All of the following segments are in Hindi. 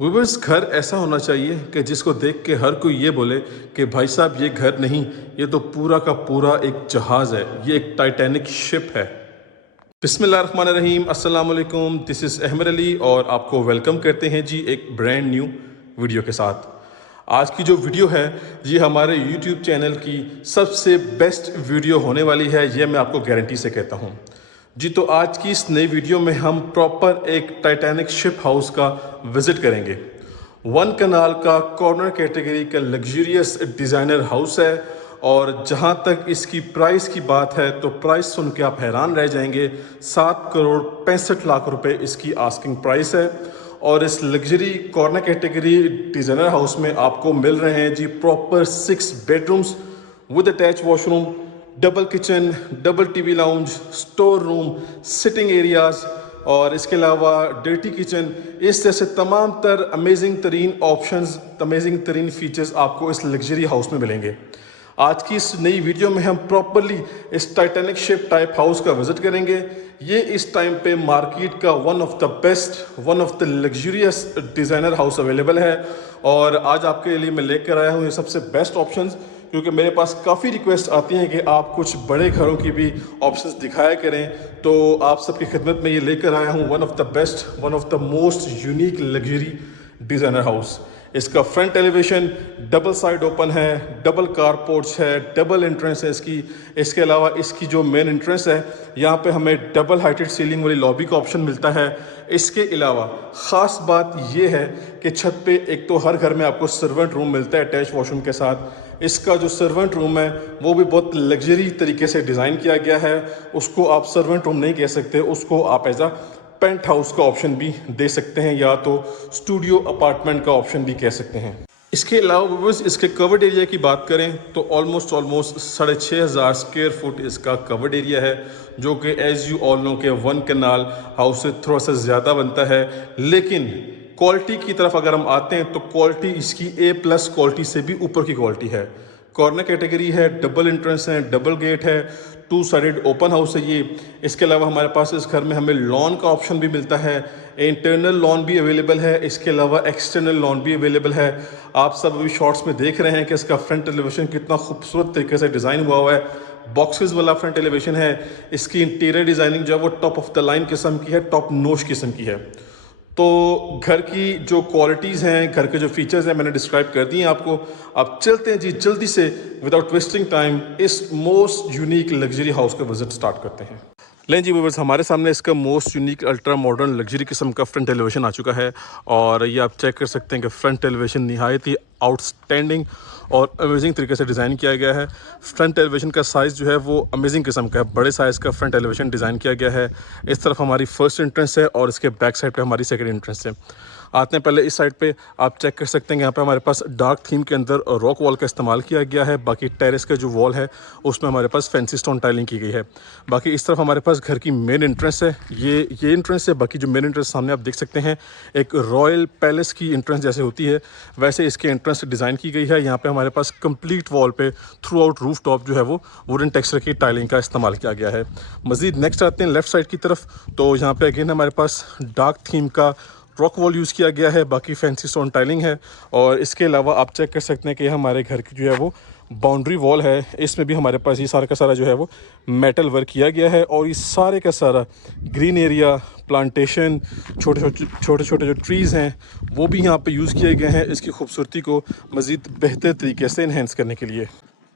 व्यूअर्स, घर ऐसा होना चाहिए कि जिसको देख के हर कोई ये बोले कि भाई साहब ये घर नहीं, ये तो पूरा का पूरा एक जहाज़ है, ये एक टाइटैनिक शिप है। बिस्मिल्लाहिर्रहमानिर्रहीम, अस्सलाम वालेकुम। दिस इज़ अहमद अली और आपको वेलकम करते हैं जी एक ब्रांड न्यू वीडियो के साथ। आज की जो वीडियो है ये हमारे यूट्यूब चैनल की सबसे बेस्ट वीडियो होने वाली है, ये मैं आपको गारंटी से कहता हूँ जी। तो आज की इस नई वीडियो में हम प्रॉपर एक टाइटैनिक शिप हाउस का विजिट करेंगे। वन कनाल का कॉर्नर कैटेगरी का लग्जरियस डिज़ाइनर हाउस है और जहां तक इसकी प्राइस की बात है तो प्राइस सुन के आप हैरान रह जाएंगे। 7 करोड़ 65 लाख रुपए इसकी आस्किंग प्राइस है और इस luxury corner category designer house में आपको मिल रहे हैं जी proper 6 bedrooms with attach washroom, double kitchen, double TV lounge, store room, sitting areas और इसके अलावा डर्टी किचन। इस जैसे तमाम तर अमेजिंग तरीन ऑप्शंस, अमेजिंग तरीन फीचर्स आपको इस लग्जरी हाउस में मिलेंगे। आज की इस नई वीडियो में हम प्रॉपरली इस टाइटैनिक शिप टाइप हाउस का विजिट करेंगे। ये इस टाइम पे मार्केट का one of the best, one of the luxurious designer house available है और आज आपके लिए मैं लेकर आया हूँ ये सबसे बेस्ट ऑप्शंस, क्योंकि मेरे पास काफ़ी रिक्वेस्ट आती हैं कि आप कुछ बड़े घरों की भी ऑप्शंस दिखाया करें। तो आप सबकी खिदमत में ये लेकर आया हूँ one of the best, one of the most unique luxury designer house. इसका front elevation double side open है, डबल कार पोर्च है, डबल एंट्रेंस है इसकी। इसके अलावा इसकी जो मेन एंट्रेंस है यहाँ पे हमें डबल हाइटेड सीलिंग वाली लॉबी का ऑप्शन मिलता है। इसके अलावा ख़ास बात ये है कि छत पे एक तो हर घर में आपको सर्वेंट रूम मिलता है अटैच वॉशरूम के साथ। इसका जो सर्वेंट रूम है वो भी बहुत लग्जरी तरीके से डिज़ाइन किया गया है। उसको आप सर्वेंट रूम नहीं कह सकते, उसको आप एज अ पेंट हाउस का ऑप्शन भी दे सकते हैं या तो स्टूडियो अपार्टमेंट का ऑप्शन भी कह सकते हैं। इसके अलावा व्यूअर्स, इसके कवर्ड एरिया की बात करें तो ऑलमोस्ट 6,500 स्क्वायर फुट इसका कवर्ड एरिया है, जो कि एज यू ऑल नो के वन कनाल हाउस से थोड़ा सा ज़्यादा बनता है। लेकिन क्वालिटी की तरफ अगर हम आते हैं तो क्वालिटी इसकी A+ क्वालिटी से भी ऊपर की क्वालिटी है। कॉर्नर कैटेगरी है, डबल एंट्रेंस है, डबल गेट है, 2 साइडेड ओपन हाउस है ये। इसके अलावा हमारे पास इस घर में हमें लॉन का ऑप्शन भी मिलता है, इंटरनल लॉन भी अवेलेबल है, इसके अलावा एक्सटर्नल लॉन भी अवेलेबल है। आप सब अभी शॉर्ट्स में देख रहे हैं कि इसका फ्रंट एलिवेशन कितना खूबसूरत तरीके से डिज़ाइन हुआ है। बॉक्सेस वाला फ्रंट एलिवेशन है। इसकी इंटीरियर डिज़ाइनिंग जो है वो टॉप ऑफ द लाइन किस्म की है, टॉप नोश किस्म की है। तो घर की जो क्वालिटीज़ हैं, घर के जो फीचर्स हैं मैंने डिस्क्राइब कर दिए हैं आपको। अब चलते हैं जी जल्दी से विदाउट वेस्टिंग टाइम इस मोस्ट यूनिक लग्जरी हाउस का विजिट स्टार्ट करते हैं। लें जी व्यूअर्स, हमारे सामने इसका most unique ultra modern luxury किस्म का फ्रंट एलिवेशन आ चुका है और ये आप चेक कर सकते हैं कि फ्रंट एलिवेशन निहायत ही आउटस्टैंडिंग और अमेजिंग तरीके से डिज़ाइन किया गया है। फ्रंट एलिवेशन का साइज़ जो है वो अमेजिंग किस्म का है, बड़े साइज़ का फ्रंट एलिवेशन डिज़ाइन किया गया है। इस तरफ हमारी फर्स्ट एंट्रेंस है और इसके बैक साइड पे हमारी सेकंड एंट्रेंस है। आते हैं पहले इस साइड पे, आप चेक कर सकते हैं यहाँ पे हमारे पास डार्क थीम के अंदर रॉक वॉल का इस्तेमाल किया गया है। बाकी टेरेस का जो वॉल है उसमें हमारे पास फैंसी स्टोन टाइलिंग की गई है। बाकी इस तरफ हमारे पास घर की मेन एंट्रेंस है, ये एंट्रेंस है। बाकी जो मेन एंट्रेंस सामने आप देख सकते हैं एक रॉयल पैलेस की एंट्रेंस जैसे होती है वैसे इसकी एंट्रेंस डिज़ाइन की गई है। यहाँ पे हमारे पास कंप्लीट वॉल पे थ्रू आउट रूफ टॉप जो है वो वुडन टेक्सचर की टाइलिंग का इस्तेमाल किया गया है। मज़ीद नेक्स्ट आते हैं लेफ्ट साइड की तरफ, तो यहाँ पे अगेन हमारे पास डार्क थीम का रॉक वॉल यूज़ किया गया है, बाकी फैंसी स्टोन टाइलिंग है। और इसके अलावा आप चेक कर सकते हैं कि हमारे घर की जो है वो बाउंड्री वॉल है, इसमें भी हमारे पास ये सारा का सारा जो है वो मेटल वर्क किया गया है। और ये सारे का सारा ग्रीन एरिया, प्लांटेशन, छोटे छोटे जो ट्रीज़ हैं वो भी यहाँ पे यूज़ किए गए हैं इसकी खूबसूरती को मज़ीद बेहतर तरीके से इन्हेंस करने के लिए।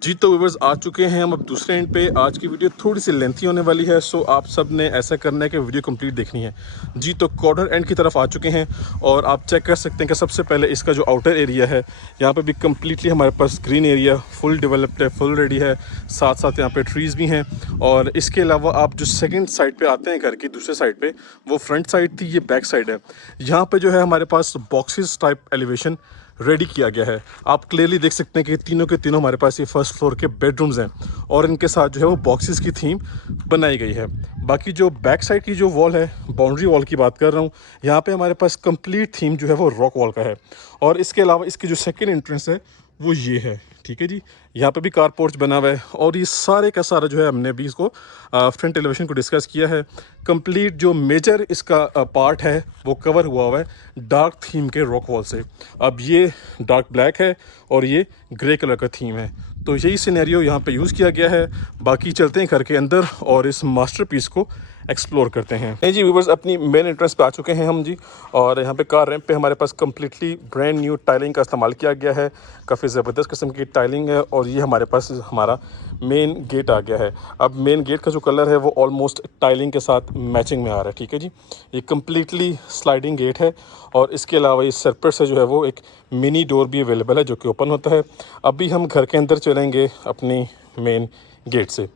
जी तो व्यूअर्स, आ चुके हैं हम अब दूसरे एंड पे। आज की वीडियो थोड़ी सी लेंथी होने वाली है, सो आप सब ने ऐसा करना है कि वीडियो कंप्लीट देखनी है जी। तो कॉर्नर एंड की तरफ आ चुके हैं और आप चेक कर सकते हैं कि सबसे पहले इसका जो आउटर एरिया है यहाँ पे भी कम्प्लीटली हमारे पास ग्रीन एरिया फुल डेवलप्ड है, फुल रेडी है। साथ साथ यहाँ पे ट्रीज़ भी हैं। और इसके अलावा आप जो सेकेंड साइड पर आते हैं घर की दूसरे साइड पर, वो फ्रंट साइड थी, ये बैक साइड है। यहाँ पर जो है हमारे पास बॉक्सेस टाइप एलिवेशन रेडी किया गया है। आप क्लियरली देख सकते हैं कि तीनों के तीनों हमारे पास ये फर्स्ट फ्लोर के बेडरूम्स हैं और इनके साथ जो है वो बॉक्सेस की थीम बनाई गई है। बाकी जो बैक साइड की जो वॉल है, बाउंड्री वॉल की बात कर रहा हूँ, यहाँ पे हमारे पास कंप्लीट थीम जो है वो रॉक वॉल का है। और इसके अलावा इसकी जो सेकंड एंट्रेंस है वो ये है, ठीक है जी। यहाँ पे भी कार पोर्च बना हुआ है और ये सारे का सारा जो है हमने अभी इसको फ्रंट एलिवेशन को डिस्कस किया है। कंप्लीट जो मेजर इसका पार्ट है वो कवर हुआ है डार्क थीम के रॉक वॉल से। अब ये डार्क ब्लैक है और ये ग्रे कलर का थीम है, तो यही सिनेरियो यहाँ पे यूज़ किया गया है। बाकी चलते हैं घर के अंदर और इस मास्टरपीस को एक्सप्लोर करते हैं। नहीं जी व्यूवर्स, अपनी मेन एंट्रेंस पे आ चुके हैं हम जी, और यहाँ पे कार रैंप पे हमारे पास कम्प्लीटली ब्रांड न्यू टाइलिंग का इस्तेमाल किया गया है। काफ़ी ज़बरदस्त किस्म की टाइलिंग है और ये हमारे पास हमारा मेन गेट आ गया है। अब मेन गेट का जो कलर है वो ऑलमोस्ट टाइलिंग के साथ मैचिंग में आ रहा है। ठीक है जी, ये कम्प्लीटली स्लाइडिंग गेट है और इसके अलावा इस सरपर से जो है वो एक मिनी डोर भी अवेलेबल है जो कि ओपन होता है। अभी हम घर के अंदर चलेंगे अपनी मेन गेट से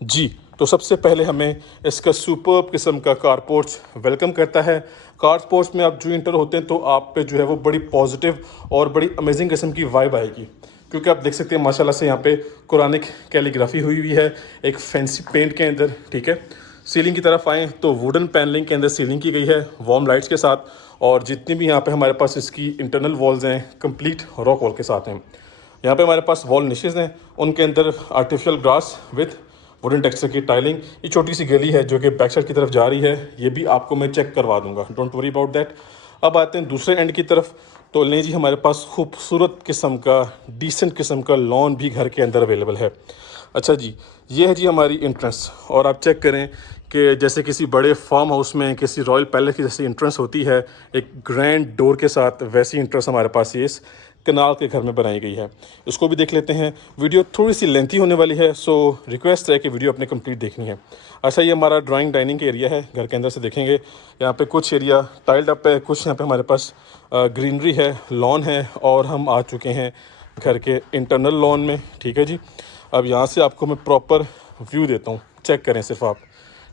जी। तो सबसे पहले हमें इसका सुपर्ब किस्म का कार पोर्च वेलकम करता है। कार पोर्च में आप जो इंटर होते हैं तो आप पे जो है वो बड़ी पॉजिटिव और बड़ी अमेजिंग किस्म की वाइब आएगी, क्योंकि आप देख सकते हैं माशाल्लाह से यहाँ पे कुरानिक कैलीग्राफी हुई हुई है एक फैंसी पेंट के अंदर। ठीक है, सीलिंग की तरफ आएँ तो वुडन पैनलिंग के अंदर सीलिंग की गई है वार्म लाइट्स के साथ, और जितनी भी यहाँ पे हमारे पास इसकी इंटरनल वॉल्स हैं कंप्लीट रॉक वॉल के साथ हैं। यहाँ पे हमारे पास वॉल निशेज़ हैं, उनके अंदर artificial grass with wooden texture की टाइलिंग। ये छोटी सी गली है जो कि बैक साइड की तरफ जा रही है, ये भी आपको मैं चेक करवा दूंगा, डोंट वरी अबाउट दैट। अब आते हैं दूसरे एंड की तरफ, तो लें जी हमारे पास खूबसूरत किस्म का डिसेंट किस्म का लॉन भी घर के अंदर अवेलेबल है। अच्छा जी, ये है जी हमारी एंट्रेंस, और आप चेक करें कि जैसे किसी बड़े फार्म हाउस में किसी रॉयल पैलेस की जैसी एंट्रेंस होती है एक ग्रैंड डोर के साथ, वैसी एंट्रेंस हमारे पास ये इस कनाल के घर में बनाई गई है। इसको भी देख लेते हैं। वीडियो थोड़ी सी लेंथी होने वाली है, सो रिक्वेस्ट है कि वीडियो अपने कंप्लीट देखनी है। अच्छा, ये हमारा ड्राइंग डाइनिंग का एरिया है, घर के अंदर से देखेंगे यहाँ पे कुछ एरिया टाइल्ड अप है, कुछ यहाँ पे हमारे पास ग्रीनरी है, लॉन है, और हम आ चुके हैं घर के इंटरनल लॉन में। ठीक है जी, अब यहाँ से आपको मैं प्रॉपर व्यू देता हूँ, चेक करें सिर्फ आप।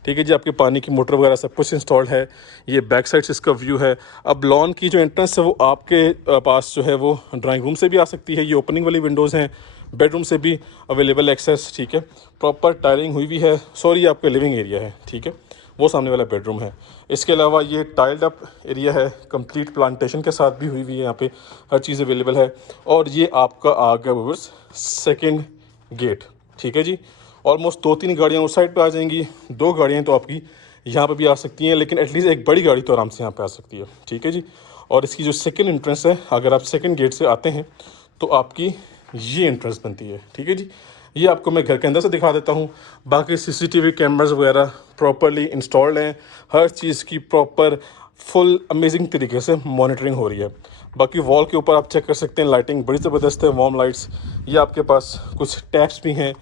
ठीक है जी, आपके पानी की मोटर वगैरह सब कुछ इंस्टॉल्ड है। ये बैक साइड से इसका व्यू है। अब लॉन की जो एंट्रेंस है वो आपके पास जो है वो ड्राइंग रूम से भी आ सकती है, ये ओपनिंग वाली विंडोज़ हैं, बेडरूम से भी अवेलेबल एक्सेस। ठीक है, प्रॉपर टाइलिंग हुई भी है। सॉरी, ये आपका लिविंग एरिया है, ठीक है, वो सामने वाला बेडरूम है। इसके अलावा ये टाइल्ड अप एरिया है, कंप्लीट प्लांटेशन के साथ भी हुई हुई है, यहाँ पे हर चीज़ अवेलेबल है। और ये आपका आ गया व्यूअर्स सेकेंड गेट। ठीक है जी, ऑलमोस्ट 2-3 गाड़ियाँ उस साइड पे आ जाएंगी, 2 गाड़ियाँ तो आपकी यहाँ पे भी आ सकती हैं, लेकिन एटलीस्ट एक बड़ी गाड़ी तो आराम से यहाँ पे आ सकती है। ठीक है जी, और इसकी जो सेकंड एंट्रेंस है, अगर आप सेकंड गेट से आते हैं तो आपकी ये एंट्रेंस बनती है। ठीक है जी, ये आपको मैं घर के अंदर से दिखा देता हूँ। बाकी सीसीटीवी कैमरास वगैरह प्रॉपरली इंस्टॉल्ड हैं, हर चीज़ की प्रॉपर फुल अमेजिंग तरीके से मॉनिटरिंग हो रही है। बाकी वॉल के ऊपर आप चेक कर सकते हैं, लाइटिंग बड़ी ज़बरदस्त है, वार्म लाइट्स। ये आपके पास कुछ टैप्स भी हैं,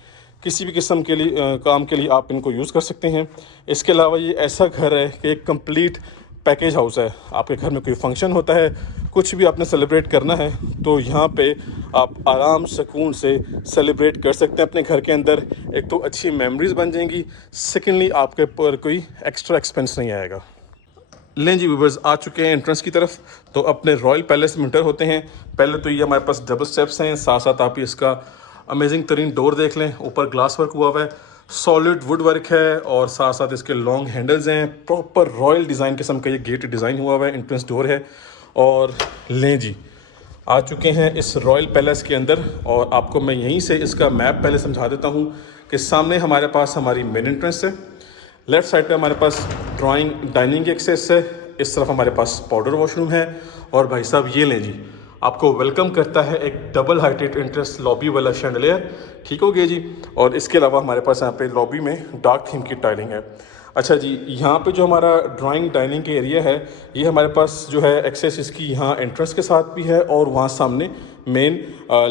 किसी भी किस्म के लिए काम के लिए आप इनको यूज़ कर सकते हैं। इसके अलावा ये ऐसा घर है कि एक कंप्लीट पैकेज हाउस है। आपके घर में कोई फंक्शन होता है, कुछ भी आपने सेलिब्रेट करना है, तो यहाँ पे आप आराम सुकून से सेलिब्रेट कर सकते हैं अपने घर के अंदर। एक तो अच्छी मेमोरीज़ बन जाएंगी, सेकेंडली आपके ऊपर कोई एक्स्ट्रा एक्सपेंस नहीं आएगा। लें जी व्यूवर्स, आ चुके हैं एंट्रेंस की तरफ, तो अपने रॉयल पैलेस में इंटर होते हैं। पहले तो ये हमारे पास डबल स्टेप्स हैं, साथ साथ आप इसका अमेजिंग तरीन डोर देख लें, ऊपर ग्लास वर्क हुआ हुआ है, सॉलिड वुड वर्क है, और साथ साथ इसके लॉन्ग हैंडल्स हैं। प्रॉपर रॉयल डिज़ाइन किस्म का ये गेट डिज़ाइन हुआ हुआ है, एंट्रेंस डोर है। और लें जी, आ चुके हैं इस रॉयल पैलेस के अंदर, और आपको मैं यहीं से इसका मैप पहले समझा देता हूँ कि सामने हमारे पास हमारी मेन एंट्रेंस है, लेफ़्ट साइड पे हमारे पास ड्राइंग डाइनिंग एक्सेस है, इस तरफ हमारे पास पाउडर वॉशरूम है, और भाई साहब ये लें जी, आपको वेलकम करता है एक डबल हाइटेड एंट्रेंस लॉबी वाला शैंडलियर। ठीक हो गया जी, और इसके अलावा हमारे पास यहाँ पे लॉबी में डार्क थीम की टाइलिंग है। अच्छा जी, यहाँ पे जो हमारा ड्राइंग डाइनिंग के एरिया है, ये हमारे पास जो है एक्सेस इसकी यहाँ एंट्रेंस के साथ भी है, और वहाँ सामने मेन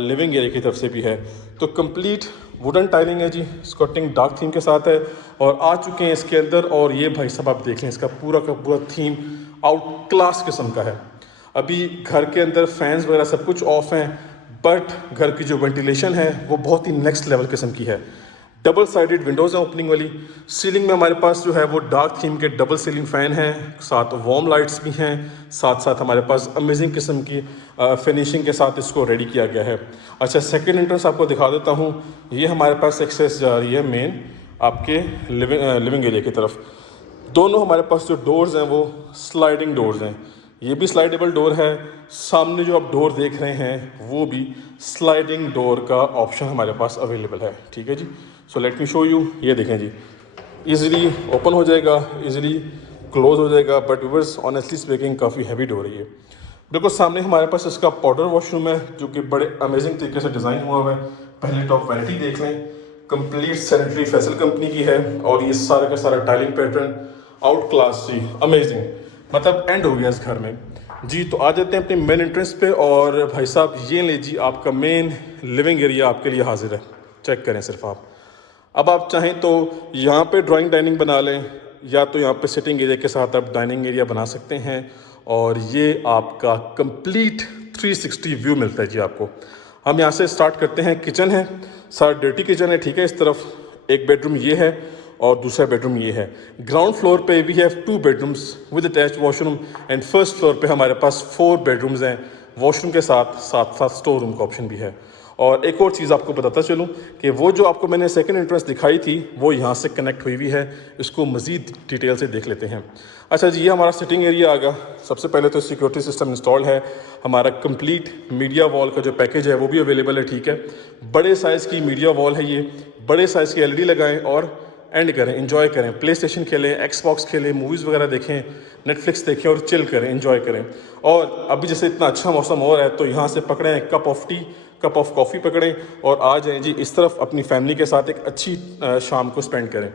लिविंग एरिया की तरफ से भी है। तो कंप्लीट वुडन टाइलिंग है जी, स्कॉटिंग डार्क थीम के साथ है, और आ चुके हैं इसके अंदर। और ये भाई साहब आप देख लें, इसका पूरा का पूरा थीम आउट क्लास किस्म का है। अभी घर के अंदर फैंस वगैरह सब कुछ ऑफ हैं, बट घर की जो वेंटिलेशन है वो बहुत ही नेक्स्ट लेवल किस्म की है। डबल साइडेड विंडोज़ हैं ओपनिंग वाली। सीलिंग में हमारे पास जो है वो डार्क थीम के डबल सीलिंग फ़ैन हैं, साथ वार्म लाइट्स भी हैं, साथ साथ हमारे पास अमेजिंग किस्म की फिनिशिंग के साथ इसको रेडी किया गया है। अच्छा, सेकंड एंट्रेंस आपको दिखा देता हूँ। ये हमारे पास एक्सेस जा रही है मेन आपके लिविंग एरिया की तरफ। दोनों हमारे पास जो डोर्स हैं वो स्लाइडिंग डोर्स हैं। ये भी स्लाइडेबल डोर है। सामने जो आप डोर देख रहे हैं वो भी स्लाइडिंग डोर का ऑप्शन हमारे पास अवेलेबल है। ठीक है जी। So let me show you. ये देखें जी, ईज़िली ओपन हो जाएगा, ईज़िली क्लोज हो जाएगा, बट व्यूअर्स ऑनेस्टली स्पीकिंग काफ़ी हैवी डोर है ये। बिल्कुल सामने हमारे पास इसका पाउडर वॉशरूम है जो कि बड़े अमेजिंग तरीके से डिज़ाइन हुआ हुआ है। पहले टॉप वैनिटी देख लें, कंप्लीट सैनिटरी फैसल कंपनी की है और ये सारा का सारा टाइलिंग पैटर्न आउट क्लास जी, अमेजिंग, मतलब एंड हो गया इस घर में जी। तो आ जाते हैं अपने मेन एंट्रेंस पे और भाई साहब ये ले जी, आपका मेन लिविंग एरिया आपके लिए हाजिर है। चेक करें सिर्फ आप। अब आप चाहें तो यहाँ पे ड्राइंग डाइनिंग बना लें या तो यहाँ पे सिटिंग एरिया के साथ आप डाइनिंग एरिया बना सकते हैं और ये आपका कंप्लीट 360 व्यू मिलता है जी आपको। हम यहाँ से स्टार्ट करते हैं। किचन है, सारा डर्टी किचन है, ठीक है। इस तरफ एक बेडरूम ये है और दूसरा बेडरूम ये है। ग्राउंड फ्लोर पे we have 2 bedrooms with attached washroom and first floor पे हमारे पास 4 बेडरूम्स हैं वॉशरूम के साथ साथ साथ स्टोर रूम का ऑप्शन भी है। और एक और चीज़ आपको बताता चलूँ कि वो जो आपको मैंने सेकंड एंट्रेंस दिखाई थी वो यहाँ से कनेक्ट हुई हुई है। इसको मज़ीद डिटेल से देख लेते हैं। अच्छा जी, ये हमारा सिटिंग एरिया आ गया। सबसे पहले तो सिक्योरिटी सिस्टम इंस्टॉल है। हमारा कंप्लीट मीडिया वॉल का जो पैकेज है वो भी अवेलेबल है, ठीक है। बड़े साइज़ की मीडिया वॉल है ये, बड़े साइज़ की LED लगाएं और एंड करें, एंजॉय करें, प्ले स्टेशन खेलें, एक्सबॉक्स खेलें, मूवीज़ वगैरह देखें, नेटफ्लिक्स देखें और चिल करें, एंजॉय करें। और अभी जैसे इतना अच्छा मौसम हो रहा है तो यहाँ से पकड़ें cup of T, cup of coffee पकड़ें और आ जाएं जी इस तरफ अपनी फैमिली के साथ एक अच्छी शाम को स्पेंड करें।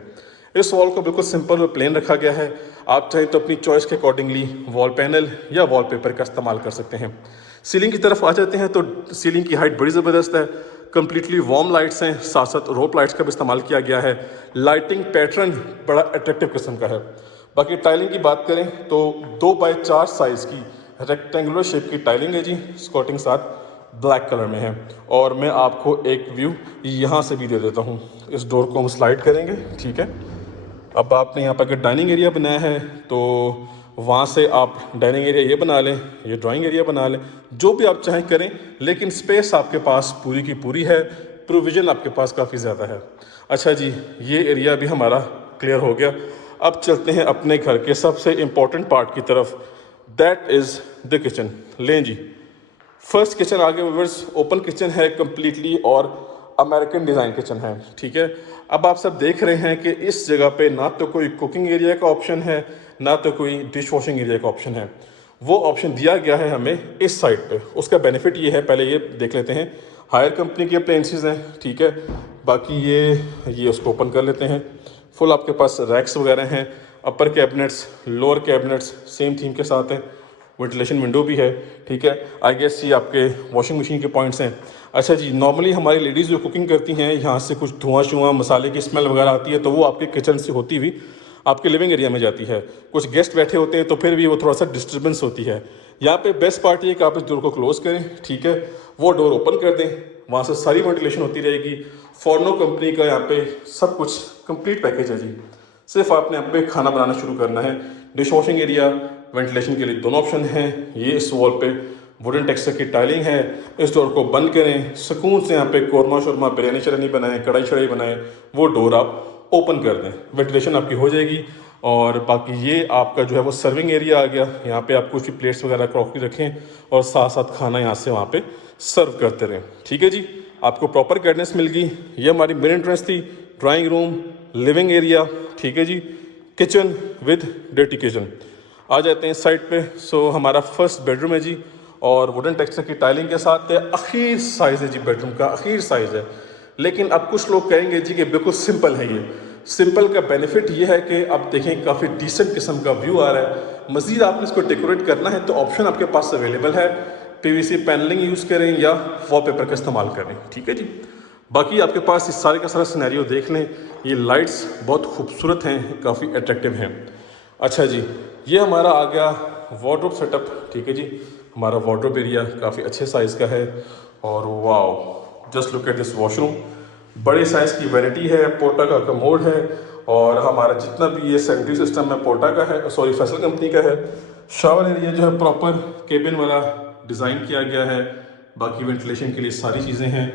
इस वॉल को बिल्कुल सिंपल और प्लेन रखा गया है। आप चाहें तो अपनी चॉइस के अकॉर्डिंगली वॉल पैनल या वॉलपेपर का इस्तेमाल कर सकते हैं। सीलिंग की तरफ आ जाते हैं तो सीलिंग की हाइट बड़ी ज़बरदस्त है। कंप्लीटली वार्म लाइट्स हैं, साथ साथ रोप लाइट्स का भी इस्तेमाल किया गया है। लाइटिंग पैटर्न बड़ा अट्रैक्टिव किस्म का है। बाकी टाइलिंग की बात करें तो 2x4 साइज़ की रेक्टेंगुलर शेप की टाइलिंग है जी, स्कॉटिंग साथ ब्लैक कलर में है। और मैं आपको एक व्यू यहाँ से भी दे देता हूँ। इस डोर को हम स्लाइड करेंगे, ठीक है। अब आपने यहाँ पर अगर डाइनिंग एरिया बनाया है तो वहाँ से आप डाइनिंग एरिया ये बना लें, ये ड्राइंग एरिया बना लें, जो भी आप चाहें करें, लेकिन स्पेस आपके पास पूरी की पूरी है, प्रोविज़न आपके पास काफ़ी ज़्यादा है। अच्छा जी, ये एरिया भी हमारा क्लियर हो गया। अब चलते हैं अपने घर के सबसे इम्पॉर्टेंट पार्ट की तरफ, दैट इज़ द किचन। लें जी, फर्स्ट किचन आगे व्यूअर्स, ओपन किचन है कम्प्लीटली और अमेरिकन डिज़ाइन किचन है, ठीक है। अब आप सब देख रहे हैं कि इस जगह पे ना तो कोई कुकिंग एरिया का ऑप्शन है ना तो कोई डिश वॉशिंग एरिया का ऑप्शन है। वो ऑप्शन दिया गया है हमें इस साइड पे। उसका बेनिफिट ये है, पहले ये देख लेते हैं। हायर कंपनी के अप्लायंसेस हैं, ठीक है। बाकी ये उसको ओपन कर लेते हैं। फुल आपके पास रैक्स वगैरह हैं, upper cabinets, lower cabinets same theme के साथ हैं, वेंटिलेशन विंडो भी है, ठीक है। आई गेस ये आपके वॉशिंग मशीन के पॉइंट्स हैं। अच्छा जी, नॉर्मली हमारी लेडीज़ जो कुकिंग करती हैं यहाँ से कुछ धुआं शुआं मसाले की स्मेल वगैरह आती है तो वो आपके किचन से होती हुई आपके लिविंग एरिया में जाती है। कुछ गेस्ट बैठे होते हैं तो फिर भी वो थोड़ा सा डिस्टर्बेंस होती है। यहाँ पे बेस्ट पार्ट ये कि आप इस डोर को क्लोज़ करें, ठीक है, वो डोर ओपन कर दें, वहाँ से सारी वेंटिलेशन होती रहेगी। फॉर्नो कंपनी का यहाँ पे सब कुछ कंप्लीट पैकेज है जी। सिर्फ आपने यहाँ पे खाना बनाना शुरू करना है। डिश वॉशिंग एरिया, वेंटिलेशन के लिए दोनों ऑप्शन हैं। ये इस वॉल पे वुडन टेक्सचर की टाइलिंग है। इस डोर को बंद करें, सुकून से यहाँ पे कौरमा शौरमा, बिरयानी शरनी बनाएं, कढ़ाई शढ़ाई बनाएं, वो डोर आप ओपन कर दें, वेंटिलेशन आपकी हो जाएगी। और बाकी ये आपका जो है वो सर्विंग एरिया आ गया। यहाँ पे आप कुछ भी प्लेट्स वगैरह क्रॉकरी रखें और साथ साथ खाना यहाँ से वहाँ पे सर्व करते रहें, ठीक है जी। आपको प्रॉपर गाइडेंस मिल गई। ये हमारी मेन एंट्रेंस थी, ड्राइंग रूम, लिविंग एरिया, ठीक है जी, किचन विद डर्टी किचन। आ जाते हैं साइड पे। सो हमारा फर्स्ट बेडरूम है जी और वुडन टेक्सचर की टाइलिंग के साथ है। आखिर साइज़ है जी बेडरूम का, आखिर साइज़ है। लेकिन अब कुछ लोग कहेंगे जी कि बिल्कुल सिंपल है ये। सिंपल का बेनिफिट ये है कि आप देखें काफ़ी डिसेंट किस्म का व्यू आ रहा है। मज़ीद आपने इसको डेकोरेट करना है तो ऑप्शन आपके पास अवेलेबल है। PVC पैनलिंग यूज़ करें या वॉलपेपर का इस्तेमाल करें, ठीक है जी। बाकी आपके पास इस सारे का सारा सिनेरियो देख लें। ये लाइट्स बहुत खूबसूरत हैं, काफ़ी अट्रैक्टिव हैं। अच्छा जी, ये हमारा आ गया वार्डरोब सेटअप, ठीक है जी। हमारा वार्डरोब एरिया काफ़ी अच्छे साइज़ का है और wow, just look at this washroom. बड़े साइज़ की वैनिटी है, पोर्टा का कमोड है और हमारा जितना भी ये सैनिटरी सिस्टम है पोर्टा का है, सॉरी फैसल कंपनी का है। शावर एरिया जो है प्रॉपर केबिन वाला डिज़ाइन किया गया है। बाकी वेंटिलेशन के लिए सारी चीज़ें हैं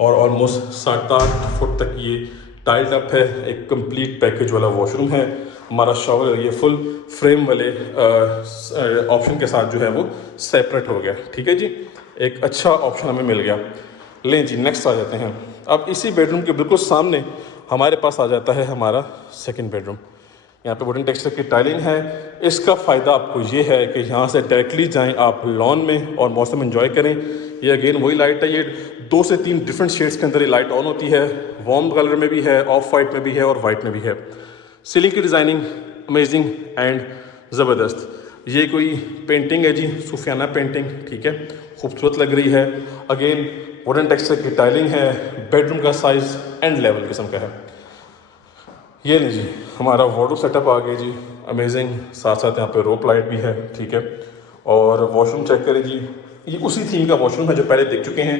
और ऑलमोस्ट 7-8 फुट तक ये टाइल्ड अप है, एक कंप्लीट पैकेज वाला वॉशरूम है। हमारा शॉवर ये फुल फ्रेम वाले ऑप्शन के साथ जो है वो सेपरेट हो गया। ठीक है जी, एक अच्छा ऑप्शन हमें मिल गया। लें जी, नेक्स्ट आ जाते हैं। अब इसी बेडरूम के बिल्कुल सामने हमारे पास आ जाता है हमारा सेकंड बेडरूम। यहाँ पे वुडन टेक्सचर की टाइलिंग है। इसका फ़ायदा आपको ये है कि यहाँ से डायरेक्टली जाएं आप लॉन में और मौसम एंजॉय करें। ये अगेन वही लाइट है, ये 2 से 3 डिफरेंट शेड्स के अंदर ये लाइट ऑन होती है। वार्म कलर में भी है, ऑफ वाइट में भी है और वाइट में भी है। सीलिंग की डिज़ाइनिंग अमेजिंग एंड ज़बरदस्त। ये कोई पेंटिंग है जी, सूफियाना पेंटिंग, ठीक है, खूबसूरत लग रही है। अगेन वुडन टेक्सचर की टाइलिंग है। बेडरूम का साइज़ एंड लेवल किस्म का है। ये नहीं जी, हमारा वार्डरोब सेटअप आ गया जी, अमेजिंग। साथ साथ यहाँ पे रोप लाइट भी है, ठीक है। और वॉशरूम चेक करें जी, ये उसी थीम का वॉशरूम है जो पहले देख चुके हैं।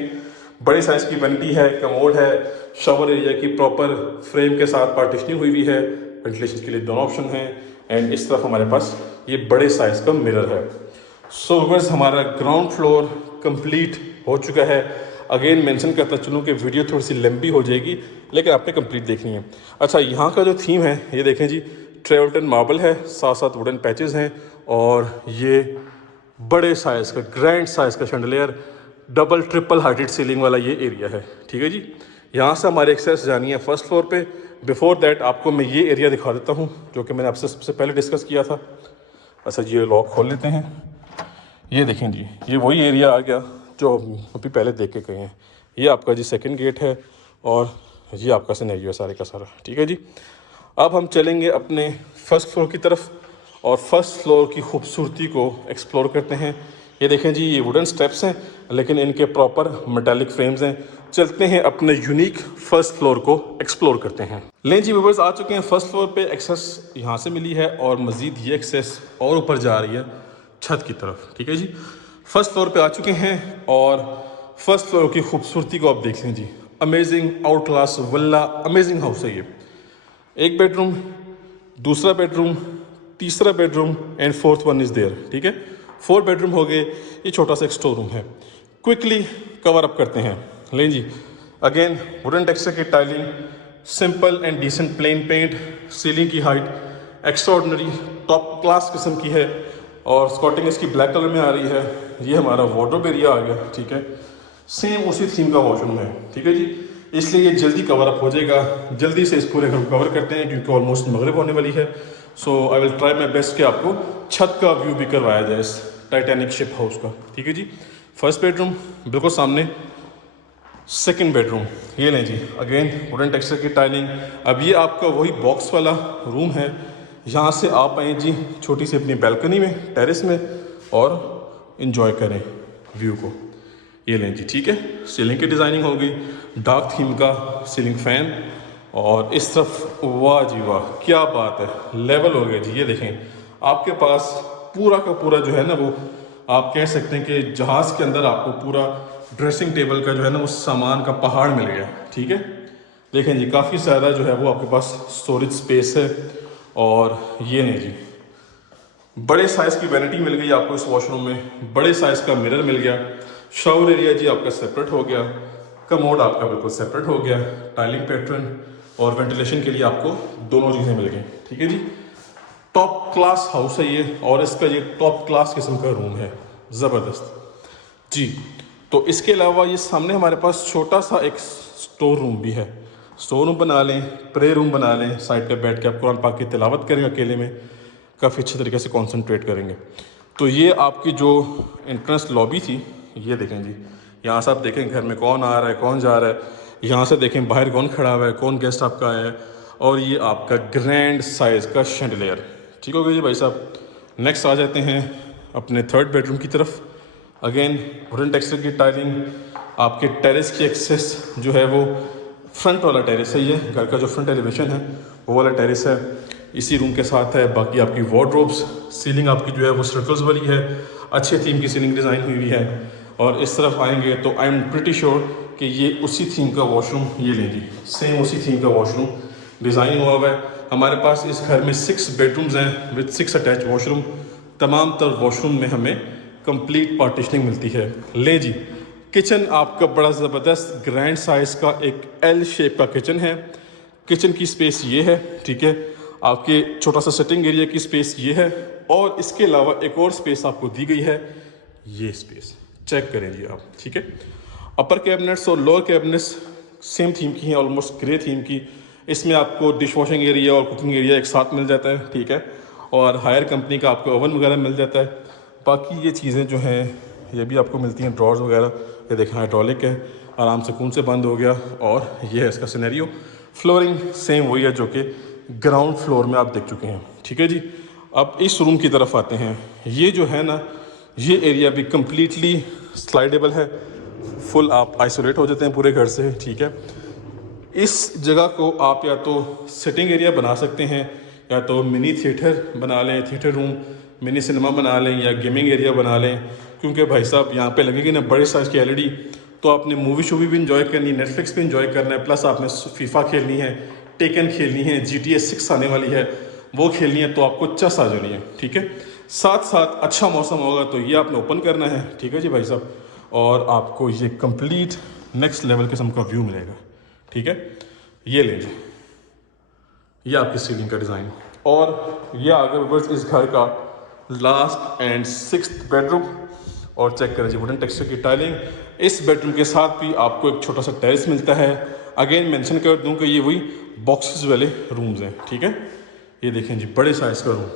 बड़े साइज़ की वैनिटी है, कमोड है, शावर एरिया की प्रॉपर फ्रेम के साथ पार्टीशनिंग हुई हुई है। वेंटिलेशन के लिए दोनों ऑप्शन हैं। एंड इस तरफ हमारे पास ये बड़े साइज़ का मिरर है। सो व्यूअर्स, हमारा ग्राउंड फ्लोर कंप्लीट हो चुका है। अगेन मेंशन करता चलूँ कि वीडियो थोड़ी सी लंबी हो जाएगी, लेकिन आपने कंप्लीट देखनी है। अच्छा, यहाँ का जो थीम है ये देखें जी, ट्रेवल्टन मार्बल है, साथ साथ वुडन पैचेस हैं और ये बड़े साइज़ का ग्रैंड साइज़ का chandelier double triple heighted ceiling वाला ये एरिया है। ठीक है जी, यहाँ से हमारे एक्सेस जानी है फर्स्ट फ्लोर पे। बिफोर दैट आपको मैं ये एरिया दिखा देता हूँ जो कि मैंने आपसे सबसे पहले डिस्कस किया था। अच्छा जी, ये लॉक खोल लेते हैं। ये देखें जी, ये वही एरिया आ गया जो अभी पहले देख के गए हैं। ये आपका जी सेकंड गेट है और ये आपका सिनेरियो है सारे का सारा। ठीक है जी, अब हम चलेंगे अपने फर्स्ट फ्लोर की तरफ और फर्स्ट फ्लोर की खूबसूरती को एक्सप्लोर करते हैं। ये देखें जी, ये वुडन स्टेप्स हैं लेकिन इनके प्रॉपर मेटालिक फ्रेम्स हैं। चलते हैं अपने यूनिक फर्स्ट फ्लोर को एक्सप्लोर करते हैं। लें जी व्यूअर्स, आ चुके हैं फर्स्ट फ्लोर पे। एक्सेस यहाँ से मिली है और मज़ीद ये एक्सेस और ऊपर जा रही है छत की तरफ। ठीक है जी, फर्स्ट फ्लोर पे आ चुके हैं और फर्स्ट फ्लोर की खूबसूरती को आप देख लें जी। Amazing out class villa, amazing house है ये। एक बेडरूम, दूसरा बेडरूम, तीसरा bedroom and fourth one is there. ठीक है, 4 बेडरूम हो गए। ये छोटा सा एक स्टोर रूम है। क्विकली कवर अप करते हैं। लें जी, अगेन वुडन टेक्सचर की tiling, simple and decent plain paint, ceiling की हाइट एक्स्ट्राऑर्डिनरी टॉप क्लास किस्म की है और स्कॉटिंग इसकी ब्लैक कलर में आ रही है। ये हमारा वार्डरोब एरिया आ गया। ठीक है, सेम उसी थीम का वॉशरूम है। ठीक है जी, इसलिए ये जल्दी कवर अप हो जाएगा। जल्दी से इस पूरे घर को कवर करते हैं क्योंकि ऑलमोस्ट मगरिब होने वाली है। So I will try my best कि आपको छत का व्यू भी करवाया जाए इस टाइटैनिक शिप हाउस का। ठीक है जी, फर्स्ट बेडरूम बिल्कुल सामने, सेकंड बेडरूम ये लें जी, अगेन वुडन टेक्सचर की टाइलिंग। अब ये आपका वही बॉक्स वाला रूम है। यहाँ से आप आएँ जी छोटी सी अपनी बैल्कनी में, टेरेस में, और इन्जॉय करें व्यू को। ये लें जी, ठीक है। सीलिंग की डिज़ाइनिंग हो गई, डार्क थीम का सीलिंग फैन, और इस तरफ वाह जी वाह, क्या बात है, लेवल हो गया जी। ये देखें, आपके पास पूरा का पूरा जो है ना, वो आप कह सकते हैं कि जहाज़ के अंदर आपको पूरा ड्रेसिंग टेबल का जो है ना वो सामान का पहाड़ मिल गया। ठीक है, देखें जी, काफ़ी सारा जो है वो आपके पास स्टोरेज स्पेस है। और ये नहीं जी, बड़े साइज़ की वैनिटी मिल गई आपको इस वॉशरूम में, बड़े साइज़ का मिरर मिल गया, शावर एरिया जी आपका सेपरेट हो गया, कमोड आपका बिल्कुल सेपरेट हो गया, टाइलिंग पैटर्न और वेंटिलेशन के लिए आपको दोनों चीज़ें मिल गई। ठीक है जी, टॉप क्लास हाउस है ये और इसका ये टॉप क्लास किस्म का रूम है, ज़बरदस्त जी। तो इसके अलावा ये सामने हमारे पास छोटा सा एक स्टोर रूम भी है। स्टोर रूम बना लें, प्रे रूम बना लें, साइड पे बैठ के आप कुरान पाक की तिलावत करें अकेले में, काफ़ी अच्छे तरीके से कॉन्सेंट्रेट करेंगे। तो ये आपकी जो एंट्रेंस लॉबी थी, ये देखें जी, यहाँ से आप देखें घर में कौन आ रहा है, कौन जा रहा है, यहाँ से देखें बाहर कौन खड़ा हुआ है, कौन गेस्ट आपका आया है, और ये आपका ग्रैंड साइज़ का शैंडलियर। ठीक हो गया जी भाई साहब। नेक्स्ट आ जाते हैं अपने थर्ड बेडरूम की तरफ। अगेन वुडन टेक्सचर की टाइलिंग, आपके टेरेस की एक्सेस जो है वो फ्रंट वाला टेरेस है। ये घर का जो फ्रंट एलिवेशन है वो वाला टेरेस है, इसी रूम के साथ है। बाकी आपकी वार्डरोब्स, सीलिंग आपकी जो है वो सर्कल्स वाली है, अच्छे थीम की सीलिंग डिज़ाइन हुई हुई है। और इस तरफ आएंगे तो आई एम प्रिटी श्योर कि ये उसी थीम का वॉशरूम, ये लें जी, सेम उसी थीम का वॉशरूम डिज़ाइन हुआ हुआ है। हमारे पास इस घर में 6 बेडरूम्स हैं विद 6 अटैच वॉशरूम। तमाम तर वॉशरूम में हमें कंप्लीट पार्टीशनिंग मिलती है। ले जी, किचन आपका बड़ा ज़बरदस्त ग्रैंड साइज़ का एक एल शेप का किचन है। किचन की स्पेस ये है, ठीक है। आपके छोटा सा सिटिंग एरिया की स्पेस ये है, और इसके अलावा एक और स्पेस आपको दी गई है, ये स्पेस चेक करें जी आप, ठीक है। अपर कैबिनेट्स और लोअर कैबिनेट्स सेम थीम की हैं, ऑलमोस्ट ग्रे थीम की। इसमें आपको डिश वॉशिंग एरिया और कुकिंग एरिया एक साथ मिल जाता है, ठीक है। और हायर कंपनी का आपको ओवन वगैरह मिल जाता है। बाकी ये चीज़ें जो हैं ये भी आपको मिलती हैं, ड्रॉर्स वगैरह। ये देखें हाइड्रोलिक है, आराम से कून से बंद हो गया। और ये है इसका सिनेरियो। फ्लोरिंग सेम वही है जो कि ग्राउंड फ्लोर में आप देख चुके हैं, ठीक है जी। अब इस रूम की तरफ आते हैं। ये जो है ना, ये एरिया भी कम्प्लीटली स्लाइडेबल है, फुल आप आइसोलेट हो जाते हैं पूरे घर से, ठीक है। इस जगह को आप या तो सिटिंग एरिया बना सकते हैं, या तो मिनी थिएटर बना लें, थिएटर रूम, मिनी सिनेमा बना लें, या गेमिंग एरिया बना लें। क्योंकि भाई साहब यहाँ पे लगेगी ना बड़े साइज़ की एलईडी, तो आपने मूवी शूवी भी इंजॉय करनी है, नेटफ्लिक्स भी इंजॉय करना है, प्लस आपने फीफा खेलनी है, टेकन खेलनी है, GTA 6 आने वाली है वो खेलनी है, तो आपको चस आ जानी है, ठीक है। साथ साथ अच्छा मौसम होगा तो ये आपने ओपन करना है, ठीक है जी भाई साहब। और आपको ये कंप्लीट नेक्स्ट लेवल किस्म का व्यू मिलेगा, ठीक है। ये ले लीजिए, ये आपकी सीलिंग का डिज़ाइन। और ये आगे बस इस घर का लास्ट एंड 6th बेडरूम। और चेक करें जी वुडन टेक्सचर की टाइलिंग। इस बेडरूम के साथ भी आपको एक छोटा सा टेरेस मिलता है। अगेन मेंशन कर दूं कि ये वही बॉक्सेस वाले रूम्स हैं, ठीक है। ये देखें जी बड़े साइज़ का रूम।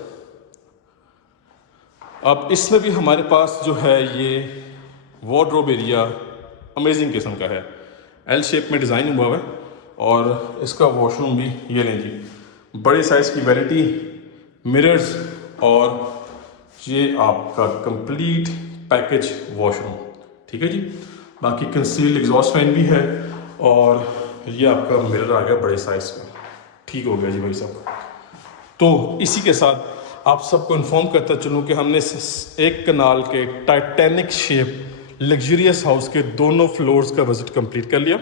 अब इसमें भी हमारे पास जो है ये वार्डरोब एरिया अमेजिंग किस्म का है, एल शेप में डिज़ाइन हुआ हुआ है। और इसका वॉशरूम भी ये लें जी, बड़े साइज़ की वैनिटी, मिरर्स, और ये आपका कंप्लीट पैकेज वॉशरूम, ठीक है जी। बाकी कंसील्ड एग्जॉस्ट फैन भी है, और ये आपका मिरर आ गया बड़े साइज़ का, ठीक हो गया जी भाई साहब। तो इसी के साथ आप सबको इन्फॉर्म करता चलूँ कि हमने एक कनाल के टाइटैनिक शेप लग्जरियस हाउस के दोनों फ्लोर्स का विजिट कंप्लीट कर लिया।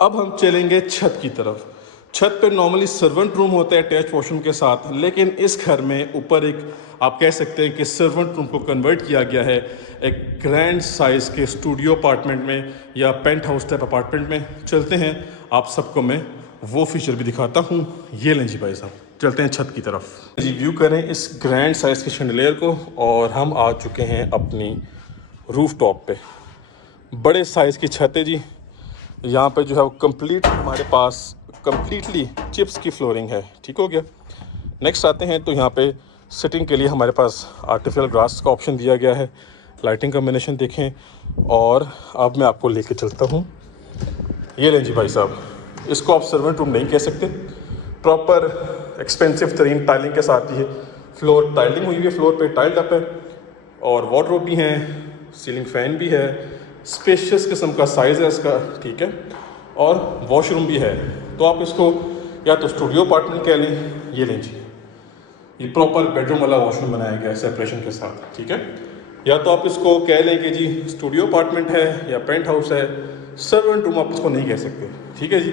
अब हम चलेंगे छत की तरफ। छत पे नॉर्मली सर्वेंट रूम होता है अटैच वॉशरूम के साथ, लेकिन इस घर में ऊपर एक आप कह सकते हैं कि सर्वेंट रूम को कन्वर्ट किया गया है एक ग्रैंड साइज़ के स्टूडियो अपार्टमेंट में, या पेंट हाउस टाइप अपार्टमेंट में। चलते हैं, आप सबको मैं वो फीचर भी दिखाता हूँ। ये लें जी भाई साहब, चलते हैं छत की तरफ। जी व्यू करें इस ग्रैंड साइज़ के शैंडिलियर को, और हम आ चुके हैं अपनी रूफ टॉप पे। बड़े साइज़ की छत है जी। यहाँ पे जो है वो कंप्लीट हमारे पास कंप्लीटली चिप्स की फ्लोरिंग है, ठीक हो गया। नेक्स्ट आते हैं तो यहाँ पे सिटिंग के लिए हमारे पास आर्टिफिशियल ग्रास का ऑप्शन दिया गया है। लाइटिंग कॉम्बिनेशन देखें। और अब मैं आपको लेके चलता हूँ, ये लें जी भाई साहब, इसको आप सर्वेंट रूम नहीं कह सकते, प्रॉपर एक्सपेंसिव तरीन टाइलिंग के साथ ये फ्लोर टाइलिंग हुई है, फ्लोर पे टाइल्ड अप है, और वार्डरोब भी हैं, सीलिंग फ़ैन भी है, स्पेशियस किस्म का साइज़ है इसका, ठीक है। और वॉशरूम भी है, तो आप इसको या तो स्टूडियो अपार्टमेंट कह लें, ये लें जी, ये प्रॉपर बेडरूम वाला वॉशरूम बनाया गया है सेपरेशन के साथ, ठीक है। या तो आप इसको कह लें कि जी स्टूडियो अपार्टमेंट है या पेंट हाउस है, सर्वेंट रूम आप इसको नहीं कह सकते, ठीक है जी।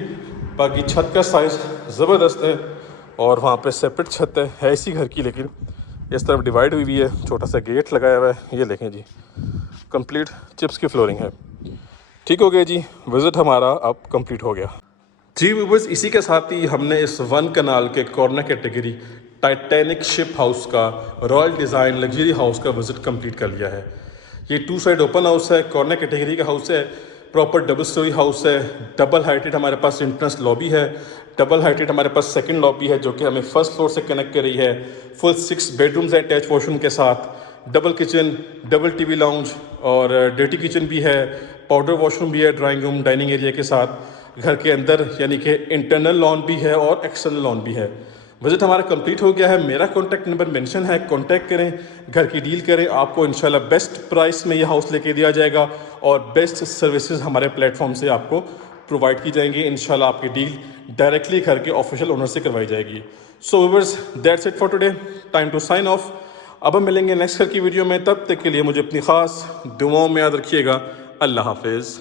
बाकी छत का साइज़ ज़बरदस्त है, और वहाँ पे सेपरेट छत है इसी घर की, लेकिन इस तरफ डिवाइड हुई है, छोटा सा गेट लगाया हुआ है। ये देखें जी कंप्लीट चिप्स की फ्लोरिंग है, ठीक हो गया जी। विज़िट हमारा अब कंप्लीट हो गया जी व्यूअर्स। इसी के साथ ही हमने इस वन कनाल के corner category Titanic ship house का रॉयल डिज़ाइन लग्जरी हाउस का विज़िट कंप्लीट कर लिया है। ये 2 साइड ओपन हाउस है, कॉर्नर कैटेगरी का हाउस है, प्रॉपर डबल स्टोरी हाउस है। डबल हाइटेड हमारे पास एंट्रेंस लॉबी है, डबल हाइटेड हमारे पास सेकंड लॉबी है जो कि हमें फर्स्ट फ्लोर से कनेक्ट कर रही है। फुल 6 बेडरूम्स हैं अटैच वॉशरूम के साथ, double kitchen, double TV lounge, और डर्टी किचन भी है, पाउडर वॉशरूम भी है ड्राइंग रूम डाइनिंग एरिया के साथ। घर के अंदर यानी कि इंटरनल लॉन भी है और एक्सटर्नल लॉन भी है। विजिट हमारा कंप्लीट हो गया है। मेरा कॉन्टैक्ट नंबर मेंशन है, कॉन्टैक्ट करें, घर की डील करें, आपको इंशाल्लाह बेस्ट प्राइस में ये हाउस लेके दिया जाएगा और बेस्ट सर्विसेज हमारे प्लेटफॉर्म से आपको प्रोवाइड की जाएंगी। इंशाल्लाह आपकी डील डायरेक्टली घर के ऑफिशियल ओनर से करवाई जाएगी। So viewers, that's it for today, time to sign off. अब हम मिलेंगे नेक्स्ट घर की वीडियो में, तब तक के लिए मुझे अपनी ख़ास दुआओं में याद रखिएगा। अल्लाह हाफिज़।